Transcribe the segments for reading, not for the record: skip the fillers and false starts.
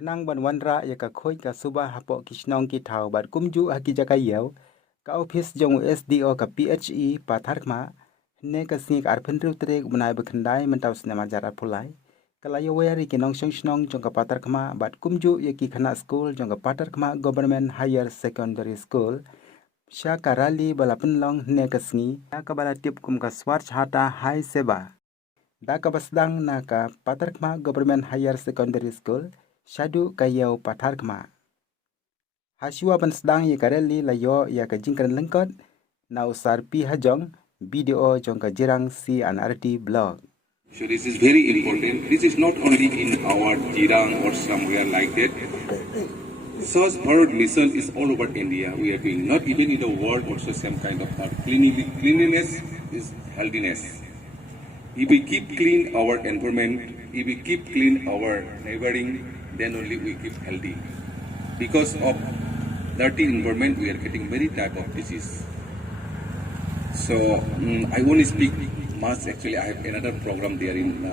Nang ban wanra ya ka khoi ka suba hapo kisnong ki thau bat kumju haki jaka yeu ka office jong SDO ka PHE patharkma ne ka sing arphen rutre bunai bekhendai mentau sinema jarat pulai kalayo wayari kinong song jong ka patharkma bat kumju ya ki khana school jong ka patharkma government higher secondary school sha karali balapun long ne ka singi ka bala tip kum ka swar hata high seba da ka basdang na ka patharkma government higher secondary school Shadu kayau patharkma. Hasiwa bansdang ye kareli layo ya ka jingkran lengkot na usar pi hajong video jong ka jirang si anarti blog. So this is very important. This is not only in our jirang or somewhere like that. Swachh Bharat mission is all over India. We are doing not even in the world also some kind of cleanliness is healthiness. If we keep clean our environment, if we keep clean our neighboring, then only we keep healthy. Because of dirty environment, we are getting many type of disease. So I won't speak much. Actually, I have another program there in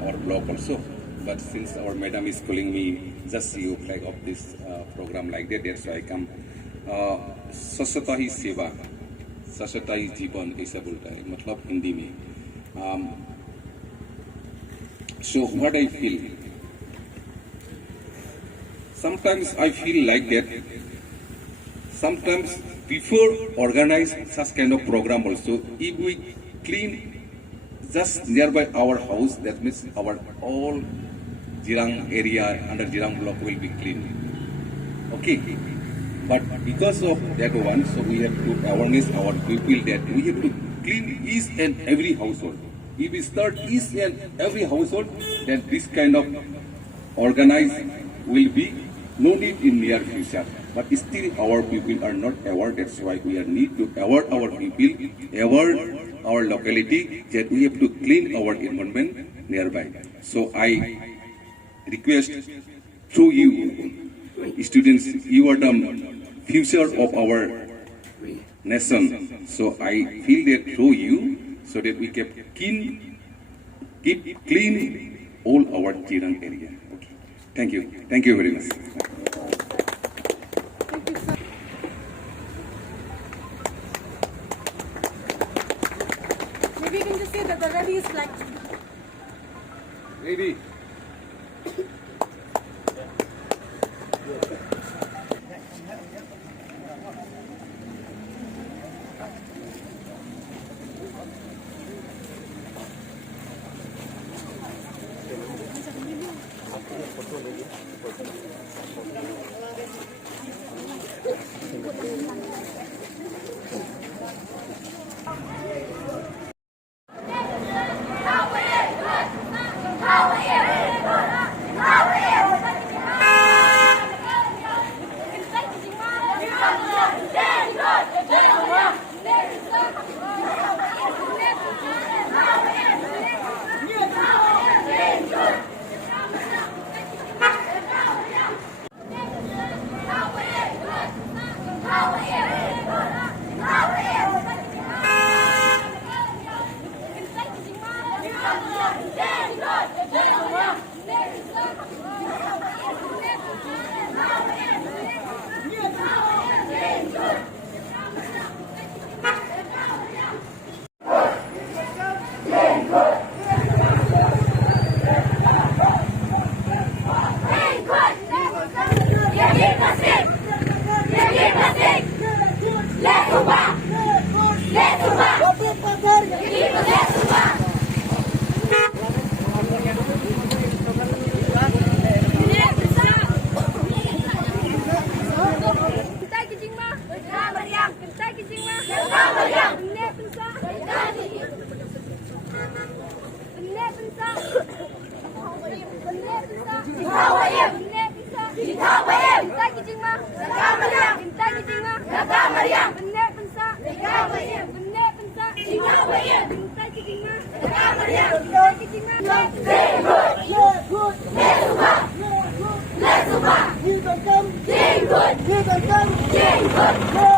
our blog also. But since our madam is calling me, just you flag of this program like that, that's why I come. स्वच्छता ही सेवा, स्वच्छता ही जीवन ऐसा बोलता है, मतलब हिंदी में. So what I feel. Sometimes I feel like that. Sometimes before organize such kind of program also, if we clean just nearby our house, that means our all Jirang area under Jirang block will be clean. Okay. But because of that one, so we have to awareness our people that we have to clean each and every household. If we start each and every household, then this kind of organize will be no need in near future, but still our people are not aware. That's why we need to aware our people, aware our locality that we have to clean our environment nearby. So I request through you, students, you are the future of our nation. So I feel that through you, so that we keep clean all our Jirang area. Okay. Thank you very much. Maybe you can just say that the ready is like. Ready. Jingkhuid!